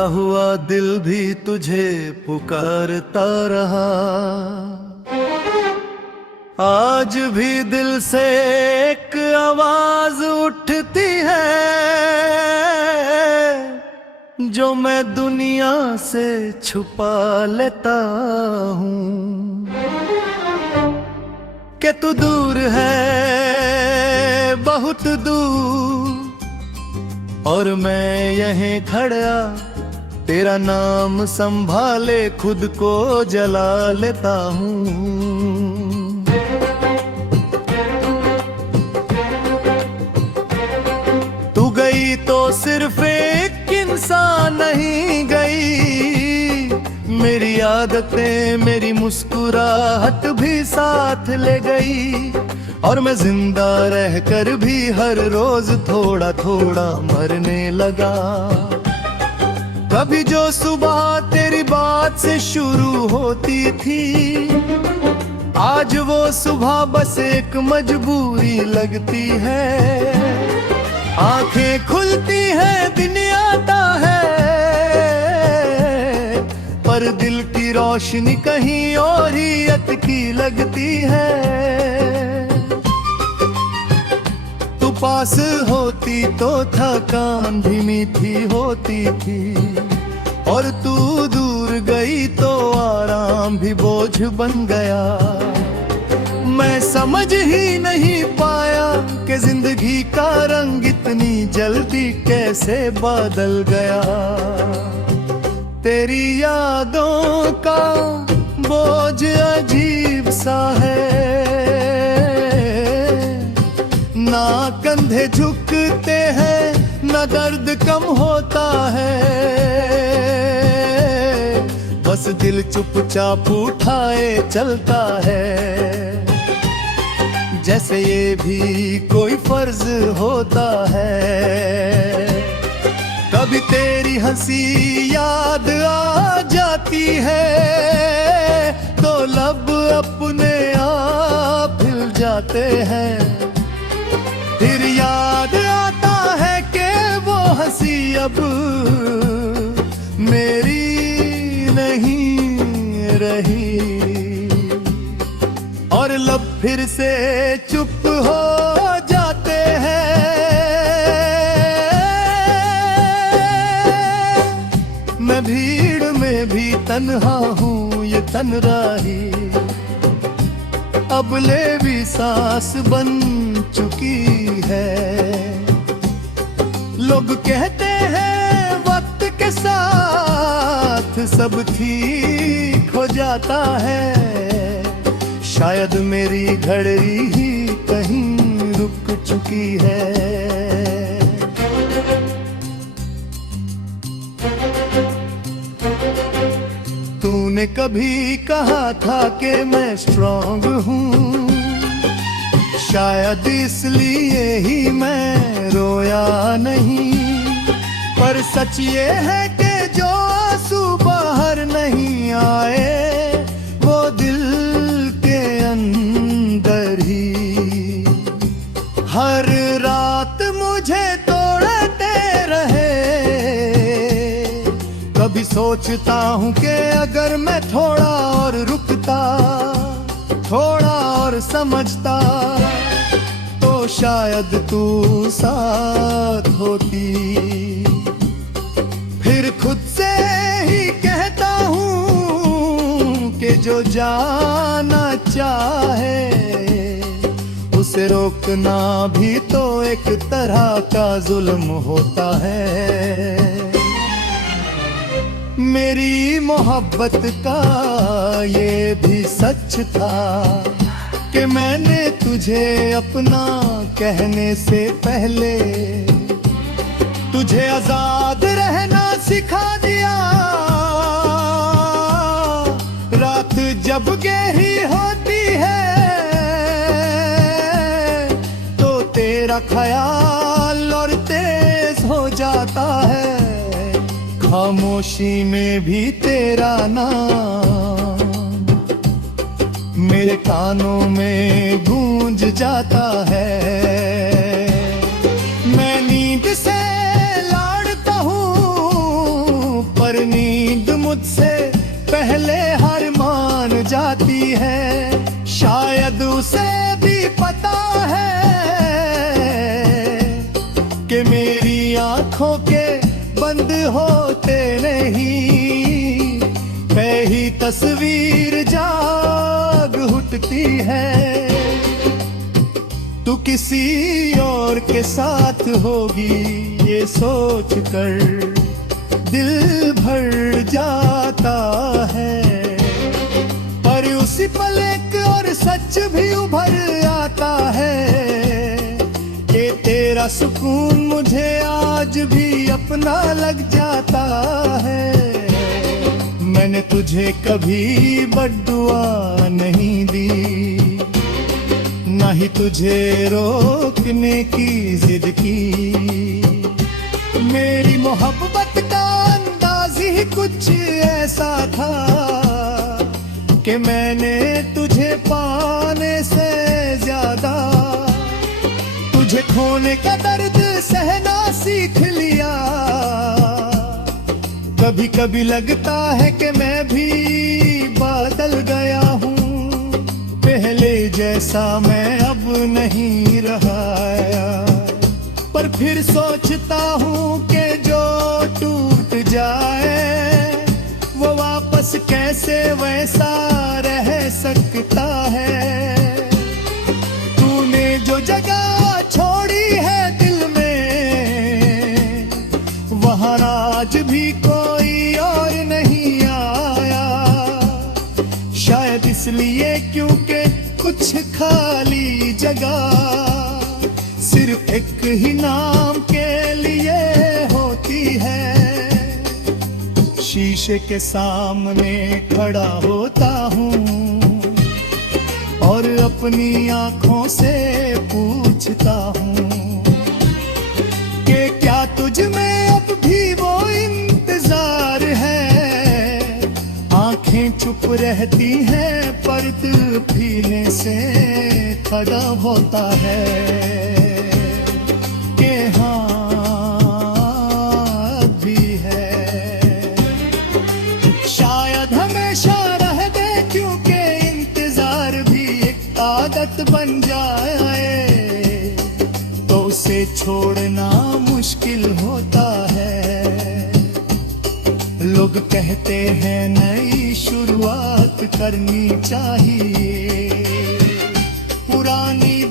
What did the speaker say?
टूटा हुआ दिल भी तुझे पुकारता रहा। आज भी दिल से एक आवाज उठती है जो मैं दुनिया से छुपा लेता हूँ कि तू दूर है बहुत दूर और मैं यहीं खड़ा तेरा नाम संभाले खुद को जला लेता हूँ। तू गई तो सिर्फ एक इंसान नहीं गई, मेरी आदतें मेरी मुस्कुराहट भी साथ ले गई। और मैं जिंदा रहकर भी हर रोज थोड़ा थोड़ा मरने लगा। कभी जो सुबह तेरी बात से शुरू होती थी, आज वो सुबह बस एक मजबूरी लगती है। आंखें खुलती हैं दिन आता है, पर दिल की रोशनी कहीं और ही अटकी लगती है। तू पास होती तो थकान भी मीठी होती थी, और तू दूर गई तो आराम भी बोझ बन गया। मैं समझ ही नहीं पाया कि जिंदगी का रंग इतनी जल्दी कैसे बदल गया। तेरी यादों का बोझ अजीब सा है, ना कंधे झुकते हैं ना दर्द कम होता है। बस दिल चुपचाप उठाए चलता है, जैसे ये भी कोई फर्ज होता है। कभी तेरी हंसी याद आ जाती है तो लब अपने आप हिल जाते हैं। फिर याद आता है कि वो हंसी अब मेरी नहीं रही, और लब फिर से चुप हो जाते हैं। मैं भीड़ में भी तन्हा हूँ ये तन्हाई, अब ले भी सांस बन चुकी है। लोग कहते हैं वक्त के साथ सब ठीक हो जाता है, शायद मेरी घड़ी ही कहीं रुक चुकी है। तूने कभी कहा था कि मैं स्ट्रांग हूँ, शायद इसलिए ही मैं रोया नहीं। पर सच ये है कि जो आंसू बाहर नहीं आए वो दिल के अंदर ही हर रात मुझे तोड़ते रहे। कभी सोचता हूँ कि अगर मैं थोड़ा और रुकता, थोड़ा और समझता, तो शायद तू साथ होती। फिर खुद से ही कहता हूँ कि जो जाना चाहे उसे रोकना भी तो एक तरह का जुल्म होता है। मेरी मोहब्बत का ये भी सच था कि मैंने तुझे अपना कहने से पहले तुझे आजाद रहना सिखा दिया। रात जब गहरी होती है तो तेरा ख्याल और तेज हो जाता है, खामोशी में भी तेरा नाम मेरे कानों में गूंज जाता है। मैं नींद से लाड़ता हूँ कहता है कि मेरी आंखों के बंद होते नहीं, कहीं तस्वीर जाग उठती है। तू किसी और के साथ होगी ये सोच कर दिल भर जाता है, पर उसी पल एक और सच भी उभर आता है कि तेरा सुकून मुझे आज भी अपना लग जाता है। मैंने तुझे कभी बद्दुआ नहीं दी, ना ही तुझे रोकने की जिद की। मेरी मोहब्बत का अंदाज ही कुछ ऐसा था कि मैंने तुझे पाने से ज्यादा तुझे खोने का दर्द सहना सीख लिया। कभी कभी लगता है कि मैं भी बदल गया हूँ, पहले जैसा मैं अब नहीं रहा, पर फिर सोचता हूँ कि जो टूट जाए वो वापस कैसे वैसा रह सकता है। तूने जो जगह छोड़ी है दिल में, वहाँ आज भी कोई और नहीं आया, शायद इसलिए क्योंकि कुछ खाली जगह सिर्फ एक ही नाम के लिए होती है। शीशे के सामने खड़ा होता हूँ और अपनी आंखों से पूछता हूँ कि क्या तुझ में अब भी वो इंतजार है। आंखें चुप रहती हैं पर दिल पीने से खड़ा होता है कि हाँ भी है। शायद हमेशा रह दे क्योंकि इंतजार भी एक आदत बन जाए, तो उसे छोड़ना मुश्किल होता है। लोग कहते हैं नई शुरुआत करनी चाहिए, पुरानी